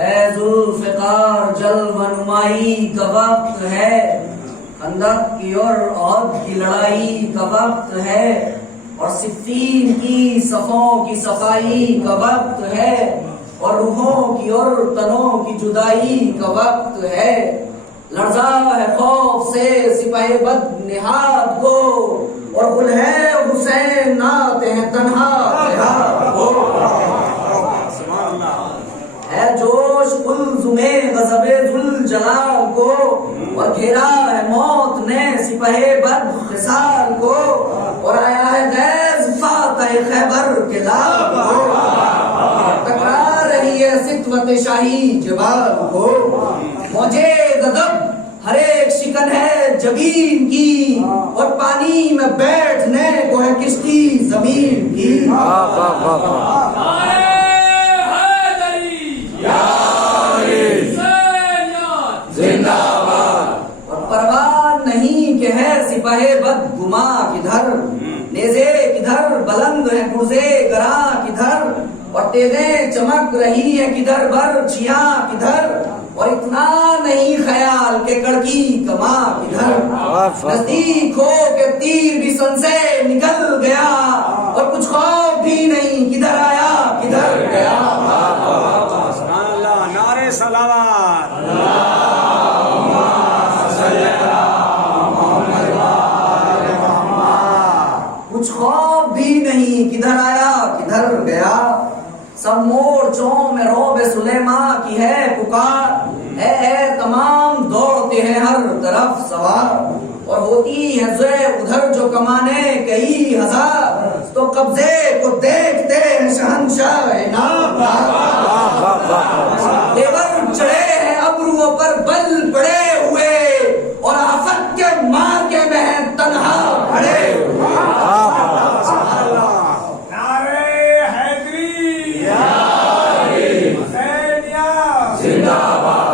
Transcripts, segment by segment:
है जुल्फ़िकार जलवा नुमाई का वक्त है, खंदक की और औद की लड़ाई का वक्त है, और सिफ़ीन की सफ़ों की सफाई का वक्त है, और रूहों की और तनों की जुदाई का वक्त है। लर्जा है खौफ से सिपाही बद निहात को, और गुल है हुसैन नाते हैं तन्हा है जोश कुलजुमे गज़बे जुल जलाल को, और घेरा है मौत ने सिपाही बद खिसाल को, और आया है गैज़ फातह खैबर के लाल को, टकरा रही है सितवत शाही जबाल को। मौजे गज़ब हर एक शिकन है जबीन की, और पानी में बैठने को है किश्ती जमीन की। और परवाह नहीं कि है सिपाही बद गुमा किधर, नेज़े किधर बुलंद है गुर्ज़े गरा किधर, और तेज़ें चमक रही है किधर बर्छियां किधर, और इतना नहीं ख्याल के कड़की कमा किधर। नजदीक हो के तीर भी सन से निकल गया, और कुछ खौफ भी नहीं किधर आया किधर गया। नारे सलावत कुछ खौफ भी नहीं किधर आया किधर गया। सब मोर्चों में रोबे सुलेमा की है पुकार, है तमाम दौड़ते हैं हर तरफ सवार, और होती है ज़े उधर जो कमाने कई हजार, तो कब्जे को देखते हैं शहंशाह देवर चढ़े हैं अबरुओं पर बल पड़े हुए, और आफत के मार के में तन्हा खड़े हुए।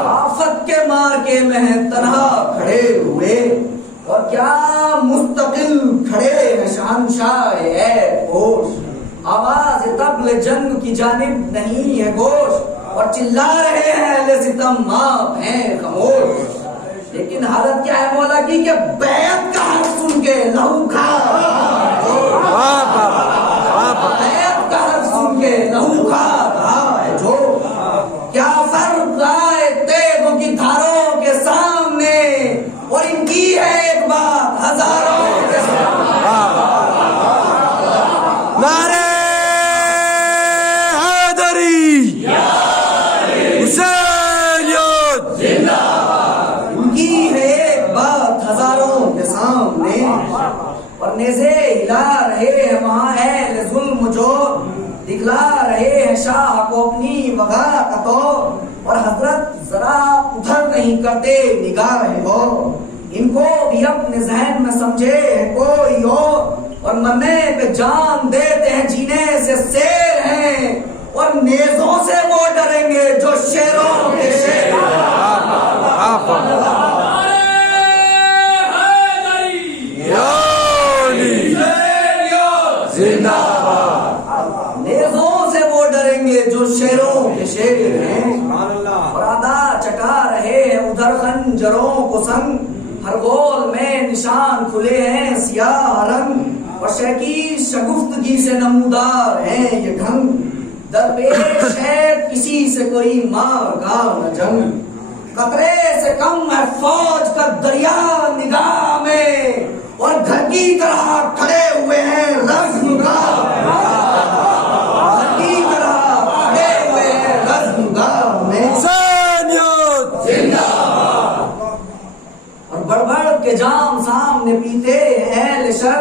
आफत के मार के में तन्हा खड़े हुए, और क्या मुस्तकिल खड़े हैं शहंशाह होश। आवाज तबले जंग की जानिब नहीं है गोश, और चिल्ला रहे हैं अहले सितम आप हैं खामोश। लेकिन हालत क्या है मौला की कि बैत का हर्फ सुन के लहू खा, बैत का हर्फ सुन के लहू खा रहा है जो। क्या फर्क आए तेगों की धारों के सामने, और इनकी है एक बात हजारों के सामने। नारे हैदरी हुसैनियत जिंदाबाद। उनकी है एक बात हजारों के सामने, और नेज़े हिला रहे हैं वहाँ अहले जुल्म जो, दिखला रहे हैं शाह को अपनी वगा का तो, और हजरत जरा उधर नहीं करते निगाह हो। इनको भी अपने जहन में समझे है कोई और मरने पे जान देते हैं जीने से शेर हैं, और नेज़ों से वो डरेंगे जो शेरों के शेर। नेज़ों से वो डरेंगे जो शेरों के शेर हैं, और आधा चटा रहे हैं उधर खंजरों को संग, हर गोल में निशान खुले हैं सियाह रंग, और शकी शगुफ्तगी से नमूदार है ये ढंग। दरपेश है किसी से कोई मार का न जंग, कतरे से कम है फौज का दरिया निगाह में, और घर की तरह खड़े हुए हैं रज़्मगाह के जाम सामने पीते हैं शर।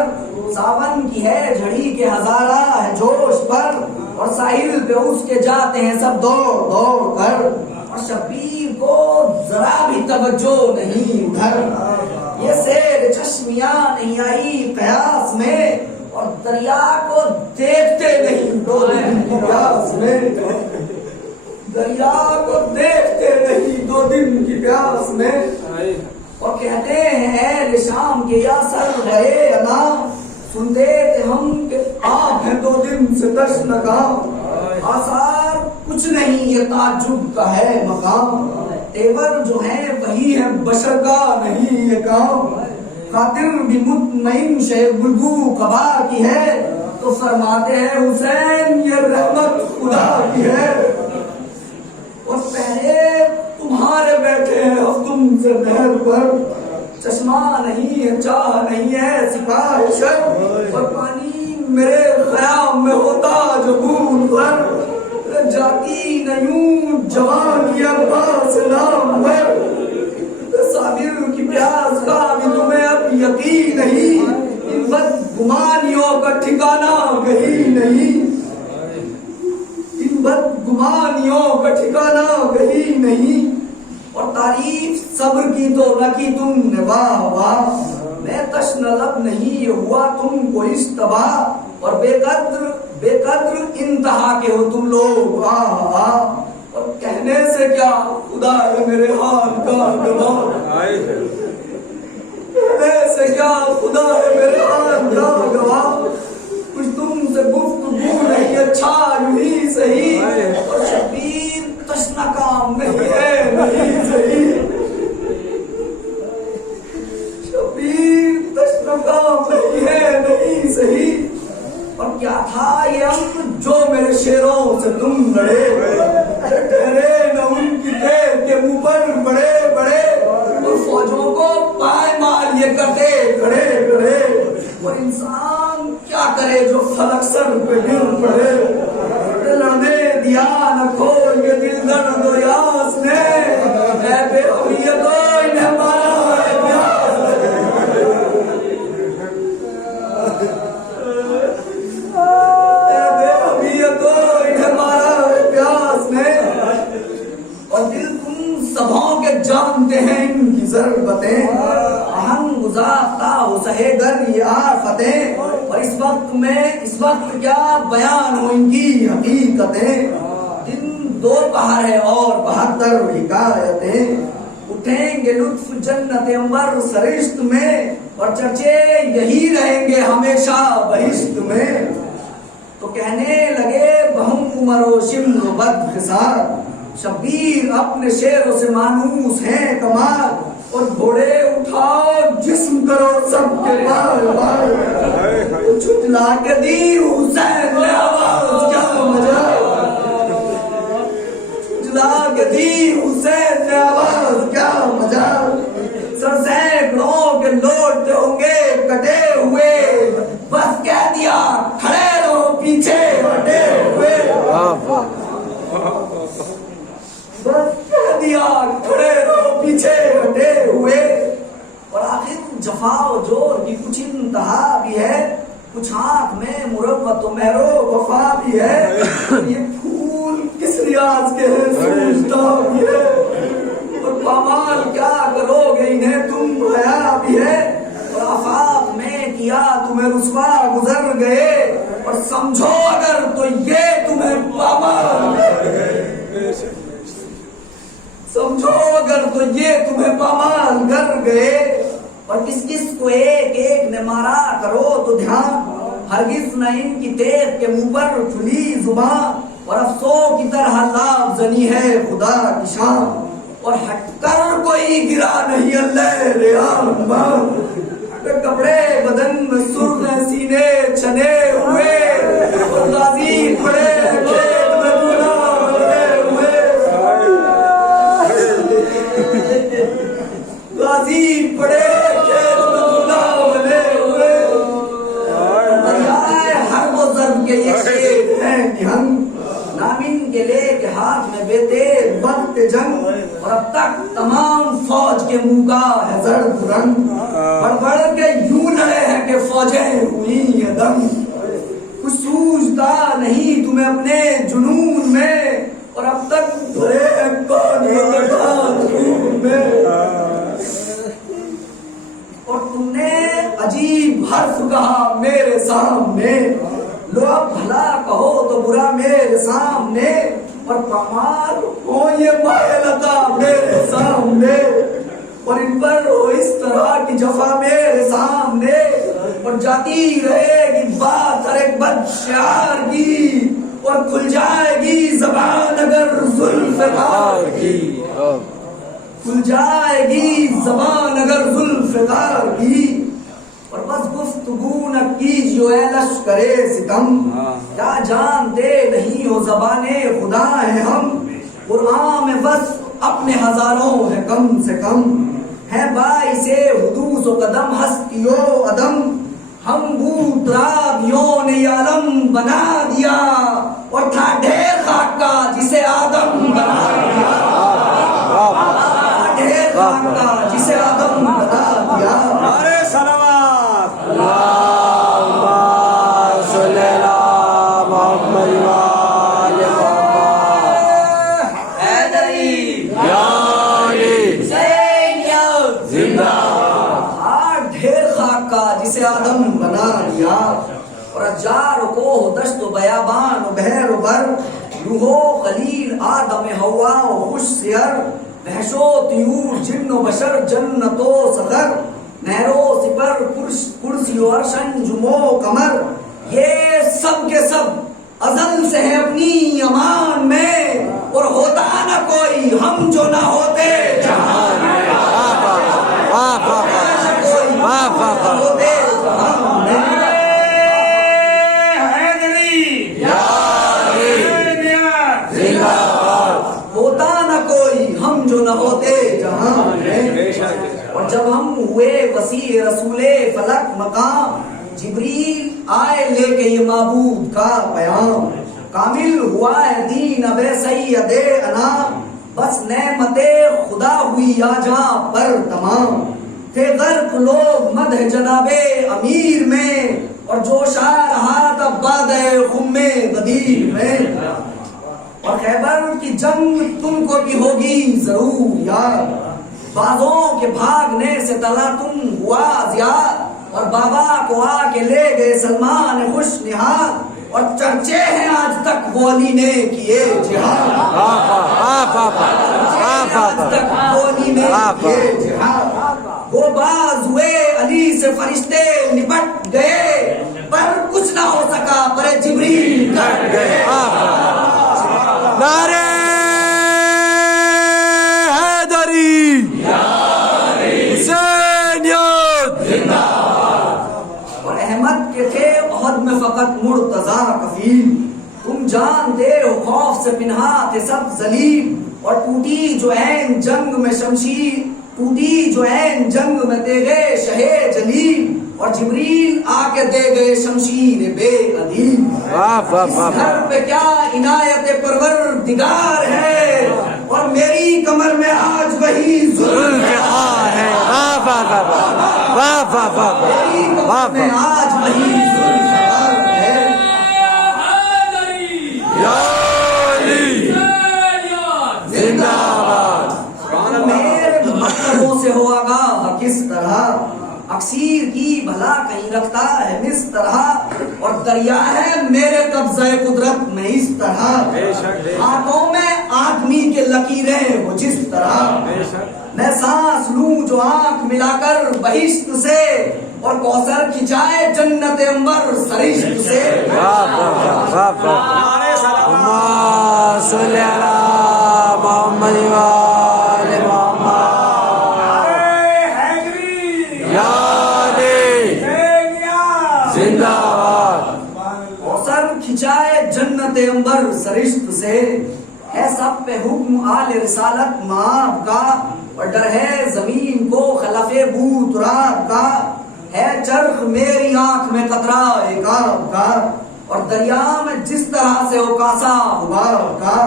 सावन की है झड़ी के हजारा है जोश पर, और साहिल पे उसके जाते हैं सब दौड़ दौड़ कर, और शबीर को जरा भी तवज्जो नहीं उधर। ये शेर चश्मिया नहीं आई कयास में, और दरिया को देखते नहीं दो दिन की प्यास में, दरिया को देखते नहीं दो दिन की प्यास में। और कहते हैं शाम के या सर गए अना, सुनते थे हम कि आप हैं 2 दिन से तश्नगा, आसार कुछ नहीं ये ताज्जुब का है मकाम, तेवर जो है वही है बशर का नहीं ये काम। खातिर भी मुतमईन शेर बुलबू कबा की है, तो फरमाते हैं हुसैन ये रहमत खुदा की है। और पहले तुम्हारे बैठे हैं हम तुमसे नहर पर, चश्मा नहीं है चाह नहीं है सिपाही शर, और पानी मेरे ख्याल में होता जो बूंद भर, जाती नयूं जवान की अब्बास नाम पर। साबिर की प्यास का भी तुम्हें अब यकीन नहीं, इन बदगुमानियों का ठिकाना कहीं नहीं, इन बदगुमानियों का ठिकाना कहीं नहीं। और तारीफ सब्र की तो न की तुमने वाह वाह, मैं तशनलब नहीं हुआ तुमको इस तबाह, और बेकद्र बेकद्र इंतहा के हो तुम लोग आह आह। और कहने से क्या खुदा है मेरे हाथ का गवाह, कहने से क्या खुदा है मेरे हाथ का गवाह। कुछ तुमसे गुफ्तगू नहीं अच्छा यूं ही सही, और शबीर तशना काम नहीं है नहीं सही, शबीर तशना काम नहीं है नहीं सही। और क्या था ये अम्र जो मेरे शेरों से तुम लड़े, ठहरे न उनकी तेज के मुंह पर बड़े बड़े, और फौजों को पायमाल ये करते खड़े खड़े। और इंसान क्या करे जो फलक सर पे गिर पड़े, लड़ने दिया न खोल के दिल दर्द और यास ने, बेहवियतों इन्हें मारा है प्यास ने। और दिल तुम सबों के जानते हैं इनकी जरूरतें, अहम गुजारता हो सहे गर ये आफतें, और इस वक्त क्या बयान हो इनकी हकीकतें। दिन दोपहर है और 72 हिकायतें, उठेंगे लुत्फ जन्नत अंबर सरिश्त में, और चर्चे यही रहेंगे हमेशा बहिश्त में। तो कहने लगे बहुम उमरो शिम्र बदखिसार, शब्बीर अपने शेरों से मानूस हैं कमाल, और घोड़े उठाओ जिस्म करो सबके बाल बाल। छुटला के दी हुसैन ने आवाज क्या मजा, छुटला के दी हुसैन ने आवाज क्या मजा। सर सैकड़ों के लौटते होंगे कटे हुए, बस कह दिया खड़े रहो पीछे हटे हुए, बस कह दिया खड़े रहो पीछे हटे हुए। और आखिर जफा जोर की कुछ इंतहा भी है, कुछ आंख में मुरब्बत महरो वफा भी है। ये फूल किस रियाज के हैं सूझता भी है, और पामाल क्या करोगे इन्हें तुम हया भी है। और आफाक में किया तुम्हें रुस्वा गुजर गए, और समझो अगर तो ये तुम्हें पामाल, समझो अगर तो ये तुम्हें पामाल कर गए। और किस किस को एक एक ने मारा करो तो ध्यान, हरगिज न इनकी तेज के मुंह पर खुली जुबान, और अफसोस की तरह लाभ जनी है खुदा की शान। और हटकर कोई गिरा नहीं अल्लाह रेहान, कपड़े बदन में सुर्ख सीने छने हुए, और गाजी पड़े खेत में दूल्हा बने हुए, गाजी पड़े खेत में दूल्हा बने हुए। हर वो जर्ब के ये शेर हैं निहंग, नामिन के लेके हाथ में बेते वक्त जंग, और अब तक तमाम फौज के मुंह का है जर्द रंग। बढ़ के यूं लड़े हैं कि फौजें हुई ये दम, कुछ सूझता नहीं तुम्हें अपने जुनून में, और अब तक भरे कौन में। और तुमने अजीब हर्फ कहा मेरे सामने, लो अब भला कहो तो बुरा मेरे सामने, और कमाल हो ये मायलता मेरे सामने, और इन पर हो इस तरह की जफा मेरे सामने। और जाती रहेगी बात हर एक बदशार की, और खुल जाएगी जबान अगर जुल्फ़िकार की, खुल जाएगी जबान अगर जुल्फ़िकार की। और बस गुफ्तगू न कीजियो ऐ लश्करे सितम, क्या जानते नहीं हो ज़बाने खुदा है हम। कुरान में बस अपने हजारों है कम से कम, है बाइसे हुदूस व कदम हस्तियो अदम। हम बूतराबियों ने आलम बना दिया और था ढेर खाक का जिसे आदम बना दिया, ढेर खाक का जिसे आदम बना दिया। अरे सलावत अल्लाहुम्मा सल्ली अला मुहम्मद व आले मुहम्मद। हैदरी या अली हुसैन जिंदाबाद। ढेर खाक का जिसे आदम बना दिया। और अजार को दश्त बयाबान बहर बर, रूहो खलील आदम हवा खुश सियर, वहशो त्यूर जिन्न बशर जन्नतो सदर, नहरो सिपर कुर्सी और संजुमो कमर। ये सब के सब अजल से है अपनी अमान में, और होता न कोई हम जो ना होते जहान में, होते जहान में। होता न कोई हम जो न होते जहां में। और जब हम हुए वसी रसूले फलक मकाम, जिब्रील आए लेके ये माबूद का पैगाम। कामिल हुआ है दीन अबे सैयदे अनाम, बस नेमते खुदा हुई आजा पर तमाम। थे गर्क लोग मदह जनाबे अमीर में, और जोशा रहा तब बादे खुम्मे गदीर में। और खैबर की जंग तुमको भी होगी जरूर याद, बाजों के भागने से तला तुम हुआ ज्याद। और बाबा को आके ले गए सलमान खुश निहाल, और चर्चे हैं आज तक वो अली ने किए जिहाद, आज तक वो अली ने किए जिहाद। वो बाज हुए अली से फरिश्ते निपट गए, पर कुछ ना हो सका पर जिब्रील कट गए। नारे हैदरी हुसैनियत। और अहमद के थे ओहद में फकत मुर्तजा कफील, तुम जानते हो खौफ से पिन्हा थे सब जलील। और टूटी जो ऐन जंग में शमशीर, टूटी जो ऐन जंग में दे गए शहे जलील। और जिब्रील आके दे गए शमशीर बेअदील। इस घर पे क्या इनायत परवरदिगार है, और मेरी कमर में आज वही जुल्फ़िकार है। मेरी कमर में आज वही जुल्फ़िकार है। या अली जिंदाबाद। मेरे मकतबों से हो आगाह किस तरह, अक्सीर की भला कहीं रखता है इस तरह। और दरिया है मेरे कब्ज़े कुदरत में इस तरह, हाथों में आदमी के लकीरें वो जिस तरह। मैं सांस लूं जो आंख मिलाकर बहिश्त से, और कौसर खिंचाए जन्नत अंबर सरिश्त से। नारे सलावत सल्ली अला मुहम्मद व आले मुहम्मद। या अली जिंदाबाद। कौसर खिंचाए जन्नत अंबर सरिश्त से, है सब पे हुक्म आले रिसालत माब का। और डर है जमीन को खलफे बू तुराब का, है चरख मेरी आंख में कतरा एकाब का। और दरिया में जिस तरह से हो कासा हुबाब का,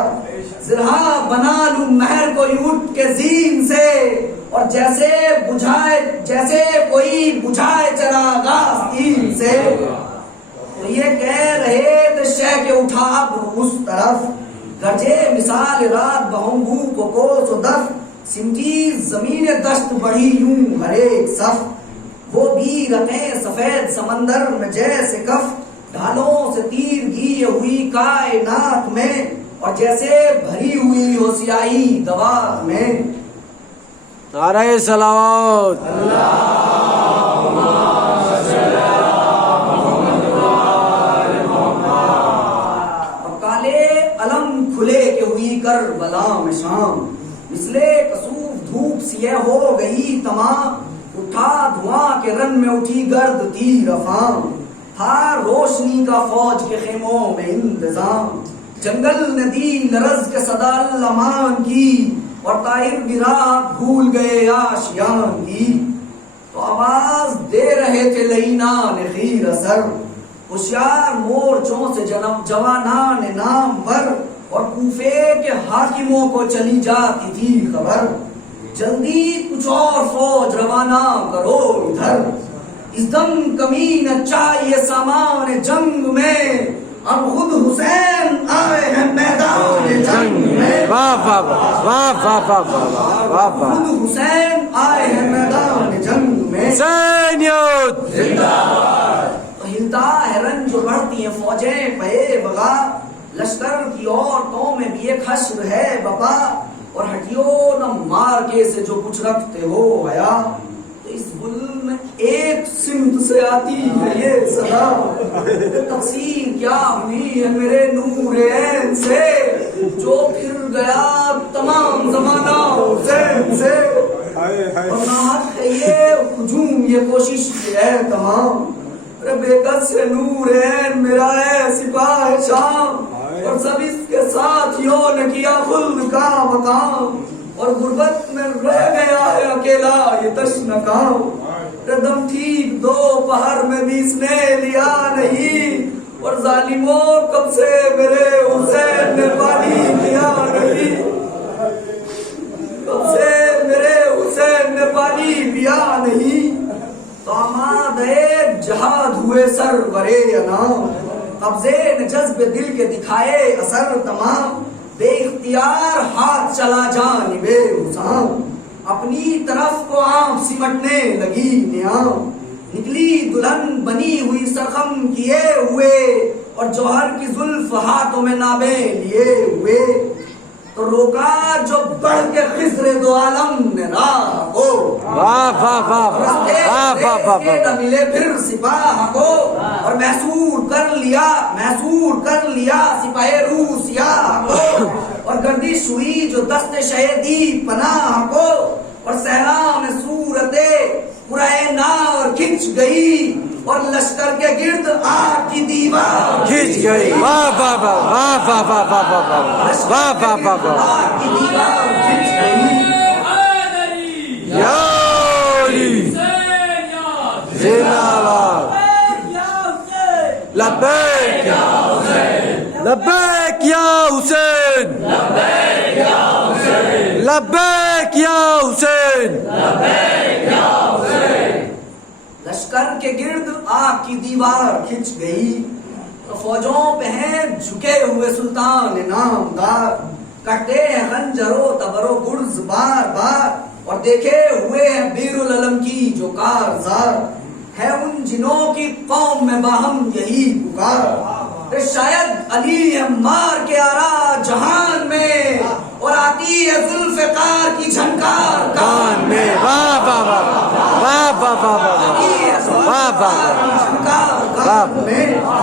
जिरहा बना लूं महर को उठ के जीन से। और जैसे कोई बुझाए चरागा आस्तीन से। तो ये कह रहे थे शह के उठा उस तरफ, गरजे मिसाल रात बहंगू को कोस दफ। सिमटी जमीन दश्त बढ़ी यूं हर एक सफ, वो भी रखें सफेद समंदर में जैसे कफ। ढालों से तीर गिरे हुई कायनात में, और जैसे भरी हुई हो सियाही दवात में। नारे सलावत। खुले के हुई करबला में शाम, मिसले कसूफ धूप सिए हो गई तमाम, उठा धुआं के रन में उठी गर्द तीर अफाम, था रोशनी का फौज के खेमों में इंतजाम, जंगल ने दी लरज के सदा लमान की, और ताहिर गिरा भूल गए आशियान की। तो आवाज दे रहे थे लईना ने खीर असर, होशियार मोर्चों से जवानान नाम पर, और कूफे के हाकिमों को चली जाती थी खबर, जल्दी कुछ और फौज रवाना करो इधर, इस दम कमी न चाहिए सामान जंग में, अब खुद हुसैन आए हैं मैदान जंग में। वाह वाह वाह वाह वाह वाह वाह वाह। खुद हुसैन आए हैं मैदान जंग में। हुसैनियत जिंदाबाद। तो हिलता है रंज जो बढ़ती है फौजें पे बगा, लश्कर की औरतों में भी एक हश्र है बपा, और हटियो न मार के से जो कुछ रखते हो हया, तो इस बुल में एक सिमत से आती है ये सदा, तकसीर क्या हुई है मेरे नूरे ऐन से, जो फिर गया तमाम जमाना हुसैन से, और नाहक है ये हुजूम ये कोशिश है तमाम, अरे बेकस से नूर ऐन मेरा है सिपाह शाम, और सब इसके साथियों ने किया खुल्द का मकाम, और गुर्बत में रह गया है अकेला ये तश्न काम, दम ठीक दोपहर में भी इसने लिया नहीं, और जालिमों कब से मेरे हुसैन ने पानी लिया नहीं, कब से मेरे हुसैन ने पानी पिया नहीं। तो आमादे जहाद हुए सरवरे अनाम, कब्जे ने जज्बे दिल के दिखाए असर तमाम, बेइख्तियार हाथ चला जानिबे हुसाम, अपनी तरफ को आम सिमटने लगी नियाम, निकली दुल्हन बनी हुई सरखम किए हुए, और जौहर की जुल्फ हाथों में नाबे लिए हुए, तो रोका जो बढ़ के खिजरे दो आलम ने राह को, वाह वाह वाह वाह वाह वाह। न मिले फिर सिपाह को, और महसूर कर लिया सिपाही रूसिया को, और गर्दिश हुई जो दस्ते शहीदी पनाह को, और सहरा में सूरते पुराए नार खिंच गई, और लश्कर के गिर्द आग की दीवार खिंच गई। वाह वाह वाह वाह वाह वाह वाह वाह वाह वाह वाह वाह। आग की दीवार खिंच गई। या अली जिंदाबाद। लब्बैक या हुसैन, लब्बैक या हुसैन, लब्बैक या हुसैन। लश्कर के गिर्द आग की दीवार खिंच गई, तो फौजों पे हैं झुके हुए सुल्तान नामदार, कटे हैं खंजरो तबरो गुर्ज बार बार, और देखे हुए हैं बीरुल अलम की जो कारजार, है उन जिनों की कौम में बाहम यही पुकार, शायद अली है मार के आरा जहान में, और आती है जुल्फ़िकार की झनकार कान में। वाह वाह वाह वाह वाह वाह वाह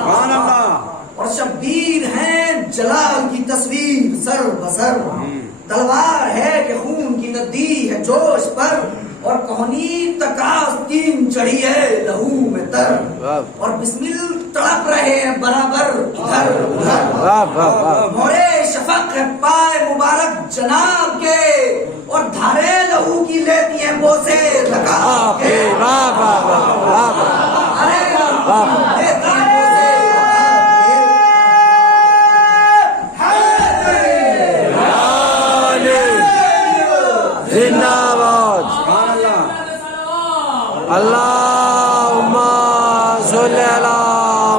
वाह वाह। और शब्बीर हैं जलाल की तस्वीर सर बसर, तलवार है कि खून की नदी है जोश पर, और कोहनी तकास्तीन चढ़ी है लहू में तर, और बिस्मिल तड़प रहे हैं बराबर इधर उधर, मोरे शफक है पाए मुबारक जनाब के, और धारे लहू की लेती हैं बोसे लगा के। वाह वाह वाह वाह। अरे लेती हैं बोसे जिंदाबाद। अल्लाहुम्मा सल्ली अला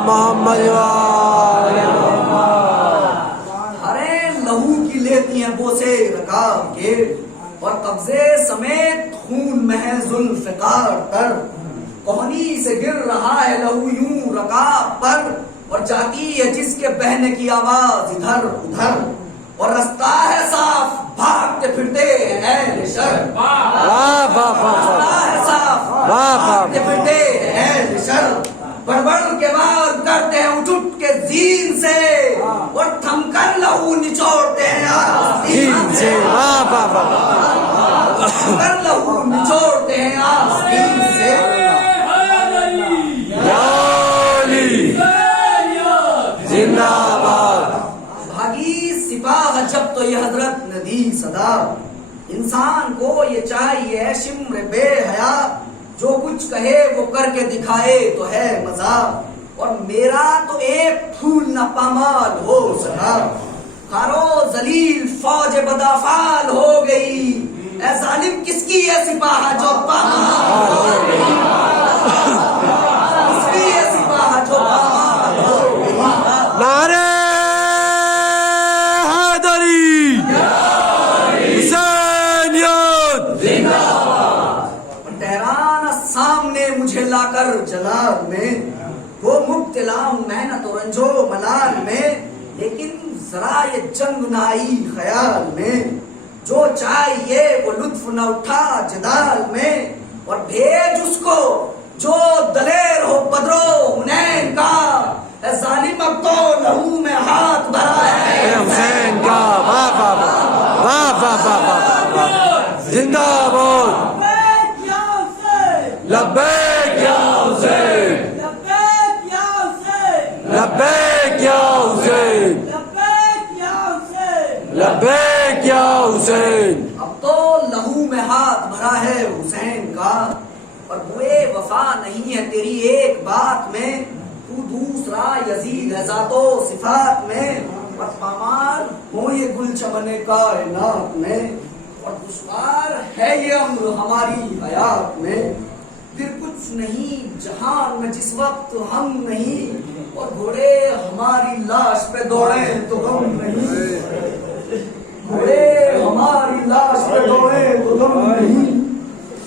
मुहम्मद व आले मुहम्मद। हरे लहू की लेती हैं बोसे रकाब के, और कब्जे समेत खून में है जुल्फ़िकार तर, कोहनी से गिर रहा है लहू यूं रकाब पर, और जाती है जिसके बहने की आवाज इधर उधर, और रास्ता है साफ भागते फिरते हैं निशर। वाह वाह वाह रास्ता है साफ भागते फिरते हैं निशर, बड़बड़ के वार करते हैं उठ के जीन से, और थमकर लहू निचोड़ते कर लहू निचोड़ते हैं आस्तीन से। जिंदाबाद। भागी सिपाह जब तो ये हजरत ने दी सदा, इंसान को ये चाहिए शिम्र बेहया, जो कुछ कहे वो करके दिखाए तो है मजा। और मेरा तो एक फूल न पामाल हो सका, खारो जलील फौज बदाफाल हो गई। ए जालिम किसकी है सिपाह जो पामाल हो गई, किसकी है सिपाह जो पामाल हो गई। नारे हैदरी, हुसैनियत जिंदाबाद। ठहराना सामने मुझे लाकर जलाल में, वो मुब्तला मेहनत और रंजो मलाल में, लेकिन जरा ये जंग न आई ख्याल में। जो चाहिए वो लुत्फ न उठा जदाल में, और भेज उसको जो दलेर हो बदरो हुनैन का। ए जालिम अब तो लहू में हाथ भरा है हुसैन का। वाह वाह वाह वाह वाह वाह। जिंदाबाद। लब्बैक या हुसैन, लब्बैक या हुसैन, लब्बैक या हुसैन। अब तो लहू में हाथ भरा है हुसैन का, और बुए वफा नहीं है तेरी एक बात में। तू दूसरा यजीद है जातो सिफात में, और पामाल हो ये गुल चमने कायनात में। और दुश्वार है ये अम्र हमारी हयात में, फिर कुछ नहीं जहान में जिस वक्त हम नहीं। और घोड़े हमारी लाश पे दौड़े तो हम नहीं, घोड़े हमारी लाश पे दौड़े तो हम नहीं।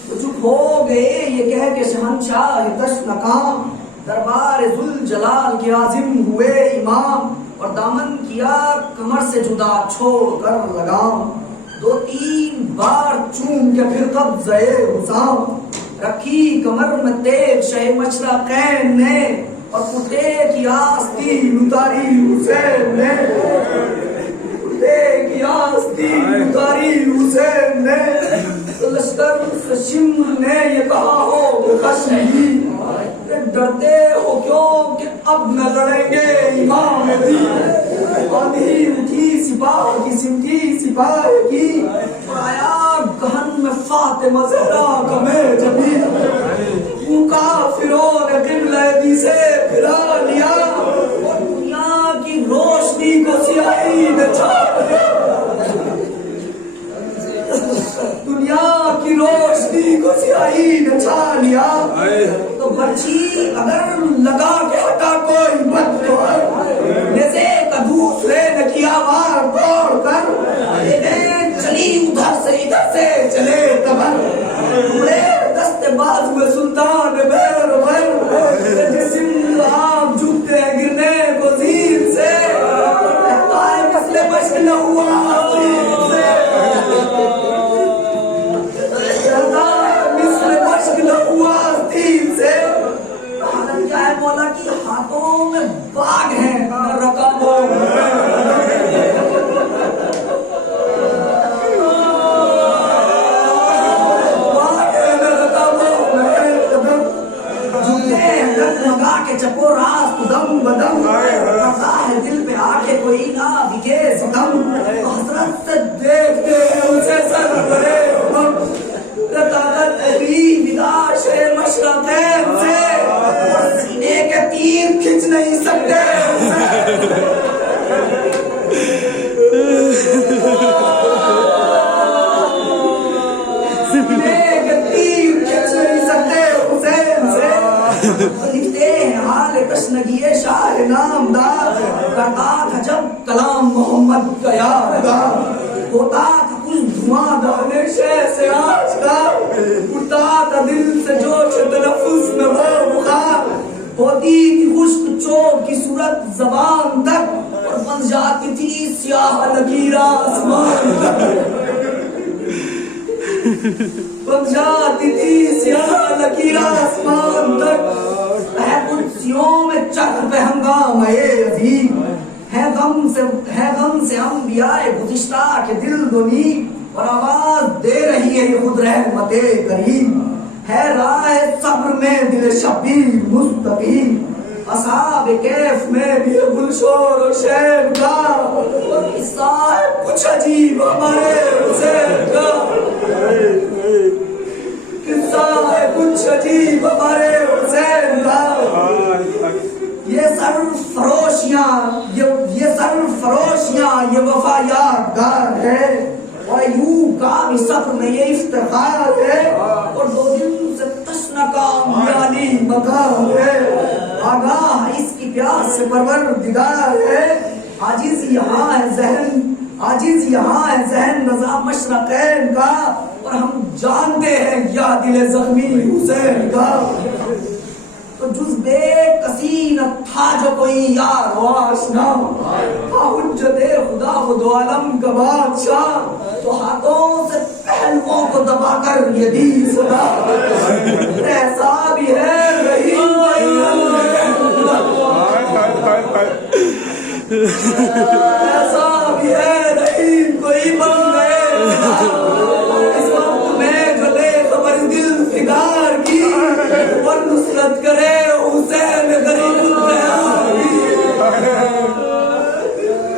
तो चुप हो गए ये कह के शहंशाह तशनकाम, दरबार जुल जलाल के आजिम हुए इमाम। और दामन किया कमर से जुदा छोड़ कर लगाम, 2-3 बार चूम के फिर कब्ज़े हुसाम। रखी कमर में तेज शह मशरा कैन ने, और कुत्ते की आस्तीन उतारी हुसैन ने, कुत्ते की आस्तीन उतारी हुसैन ने। तो लश्कर से शिम्र ने ये कहा हो कश्मीरी, डरते हो क्यों कि अब न लड़ेंगे इमाम दी। आंधी उठी सिपाह की सिमटी सिपाह की, और आया गहन में फातिमा ज़हरा कमे जबी। उनका फिरौन क़िबला दी से फिरा लिया, और दुनिया की रोशनी को सियाही ने छाप दिया। दुनिया की रोशनी को सियाही ने छा लिया। तो बच्ची अगर लगा के हटा कोई मत तो जैसे का दूसरे ने किया वार तोड़ कर, चली उधर से इधर से चले तबर। टुकड़े दस्ते बाज में सुल्तान बैर भर, जिस्म आप झुकते हैं गिरने को जीर से। मसले बच न हुआ बोला कि हाथों में बाघ है रकाबों में। लगा के चपो रास दम बदम, पता है दिल पे आके कोई ना दिखे सितम। हसरत से देखते हैं उसे सर करे हम, ताकत विदा शे मशरक़ैन से, सीने के तीर खिंच नहीं सकते। सीने के तीर खिंच नहीं सकते हुसैन से। लिखते हैं हाल तशनगिए शाह नामदार, करता था जब कलाम मोहम्मद का यादगार। होता था कुछ धुआं दहने से आज का, उठता था दिल से जोश तनफ्फुस में वो बुखार। होती थी खुश्क चोट की सूरत जबान तक, और बन जाती थी स्याह लकीरा आसमान तक। बन जाती थी स्याह लकीरा आसमान तक। है कुर्सियों में चक्र पे हंगामा ये अजीब, है गम से अंबियाए गुज़िश्ता के दिल दुनी। और आवाज दे रही है ये खुद रहमते करीम। है राह सब्र में दिल शब्बीर मुस्तकीम, असाब कैफ में भी गुलशोर और शैब का, और किस्सा है कुछ अजीब हमारे हुसैन का, किस्सा है कुछ अजीब हमारे हुसैन का। ये सरफरोशियां, ये सरफरोशियां, ये वफा यादगार है, और यूं का भी सब्र में ये इफ्तिखार है, और 2 दिन से तश्ना का यानी मकाम है, आगाह इसकी प्यास से परवरदिगार है। आजिज यहाँ है जहन, आजिज यहाँ है जहन नज़ा मशरक़ैन का, और हम जानते हैं या दिल ज़ख्मी हुसैन का। तो जुज़्बे कसी न था जो कोई यार व आशना, था हुज्जते खुदा वो दो आलम का बादशाह, तो हाथों से पहलुओं को दबाकर ये दी सदा, ऐसा भी है रहीम ऐसा भी है रहीम कोई बंदे, इस वक्त में जो ले खबर दिल फिगार की, और नुसरत करे हुसैन गरीब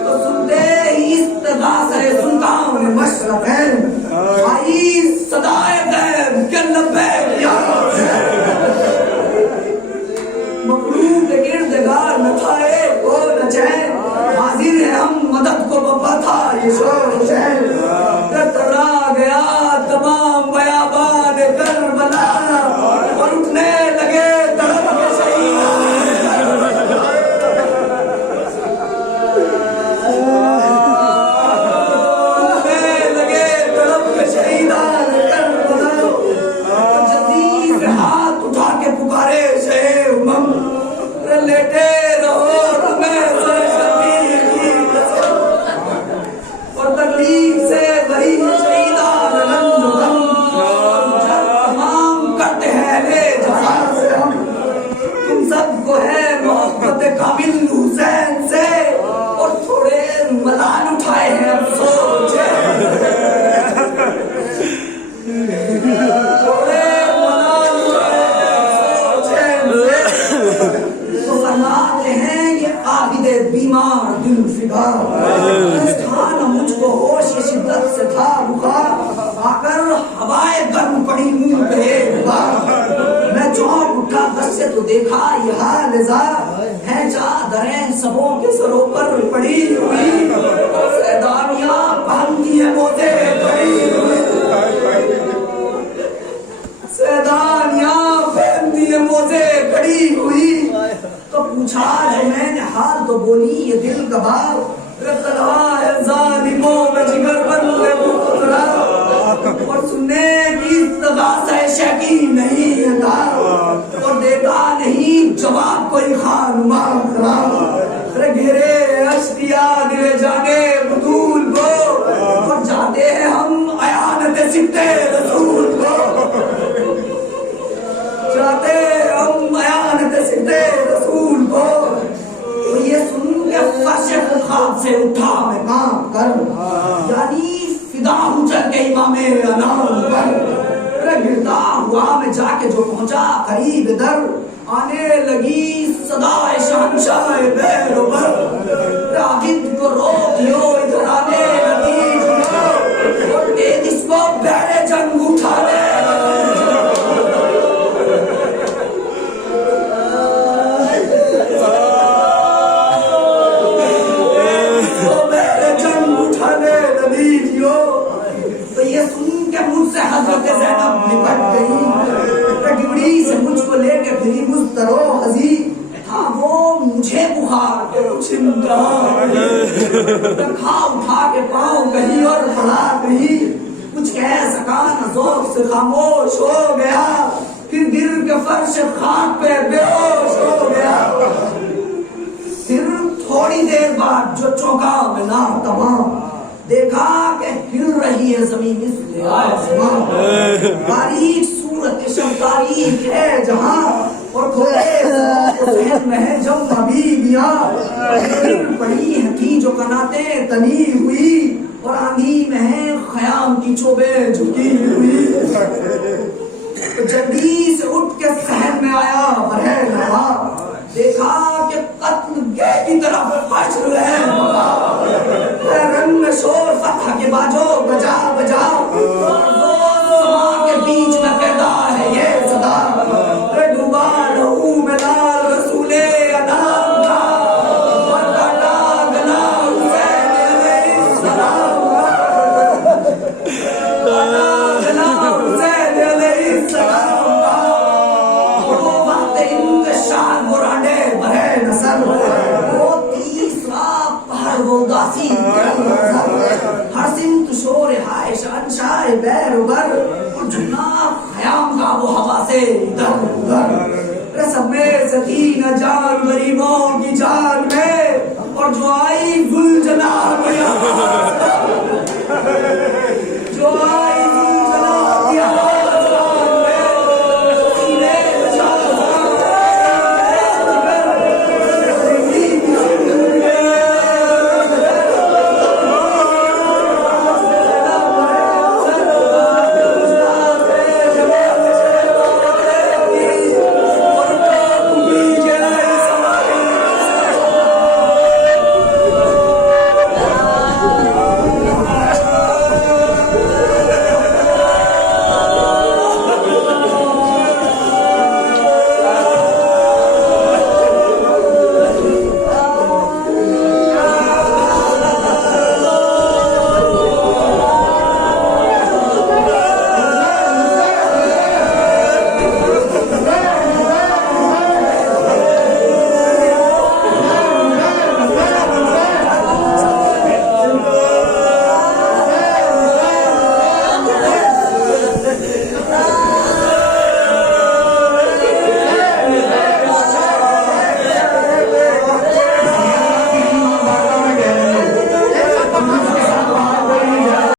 तो सुनते ही इस्तग़ासा सुनता हूँ मशरक़ैन, आई सदाए गैब के लब्बैक या मखलूक के गिरदगार में था एक और चैन, हाजिर है हम मदद को बपा था ये शोर चैन, टकरा गया तमाम बयाबान करबला, और उठने लगे तड़प के शहीद, उठने लगे तड़प के शहीदान करबला, और जल्दी से हाथ उठा के पुकारे शहे उमम, लेटे रहो तुम्हें सरशबीर की कसम, और तकलीफ से भरी शहीदान रंज गम, जब तमाम करते हैं ले जहां से हम, तुम सबको है मोहब्बत काबिल हुसैन से, और थोड़े मलाल उठाए हैं अफसोस है, थोड़े मलाल उठाए हैं अफसोस है, तो फरमाते हैं ये आबिदे बीमार दिल फिगार, स्थान मुझको होश की शिद्दत से था बुखार, आकर हवाएं गर्म पड़ी मुंह पे एक बार, मैं चौंक उठा दस से तो देखा ये हाल है, चादरें सबों के सरों पर पड़ी हुई, सैदानियां पहनती है मोजे पड़ी हुई, सैदानियां पहनती है मोजे खड़ी हुई, तो पूछा जो मैंने हाल तो बोली ये दिल का भाव, जालिमों में जिगर बन उतरा, और सुनने की इस्तग़ासा शकी नहीं था, और देता नहीं जवाब कोई खानुमा खरा, घेरे अश्किया दिले जाने बतूल को, और जाते हैं हम अयानत सिद्दे रसूल को, जाते हम अयानत सिद्दे रसूल को, तो ये सुन के फर्श ख्वाब से उठा मैं काम कर, यानी फिदा हूँ चल के इमामे अनाम पर, गिरता हुआ मैं जाके जो पहुंचा करीब दर, आने लगी सदाए शहंशाह बैरो पर, आबिद को रोकियो इधर आने लगी, और तेज इसको बहरे जंग उठाने मुझसे हजरत ज़ैनब निपट गई, ड्यूटी से मुझको लेके फिरी मुस्तरो हजी, था वो मुझे बुखार चिंता, खा उठा के पाँव कहीं और पड़ा कहीं, कुछ कह सका न ज़ौक़ से खामोश हो गया, फिर गिर के फर्श खाक पे बेहोश हो गया, फिर थोड़ी देर बाद जो चौंका मैं ना तमाम, देखा कि हिल रही है जमीन इसलिए आसमां, तारीख सूरत शब तारीख है जहां, और थोड़े सहन में है जम हबीबियां पड़ी है थी जो कनाते तनी हुई और आंधी में है ख़याम की चोबे झुकी हुई। तो जल्दी से उठ के शहर में आया बरहे नवा, देखा कि कत्ल गे की तरफ फज्र है, रंग में शोर फतह के बाजो बजा बजा, समा के बीच में पैदा है ये सदा, डूबा लहू में लाल रसूले अनाम का, और काटा गला हुसैन अलैहिस्सलाम, काटा गला हुसैन अलैहिस्सलाम का, वो वक्त इंतशार बुराने बरे नसर, वो तीसरा पहर वो दासी हर सिमत शोर हाय शहंशाह बैरुबर, और झुना ख़याम का वो हवा से इधर उधर, सब में से थी न जान गरीबों की जान में, और जो आई गुल जनाब जो आई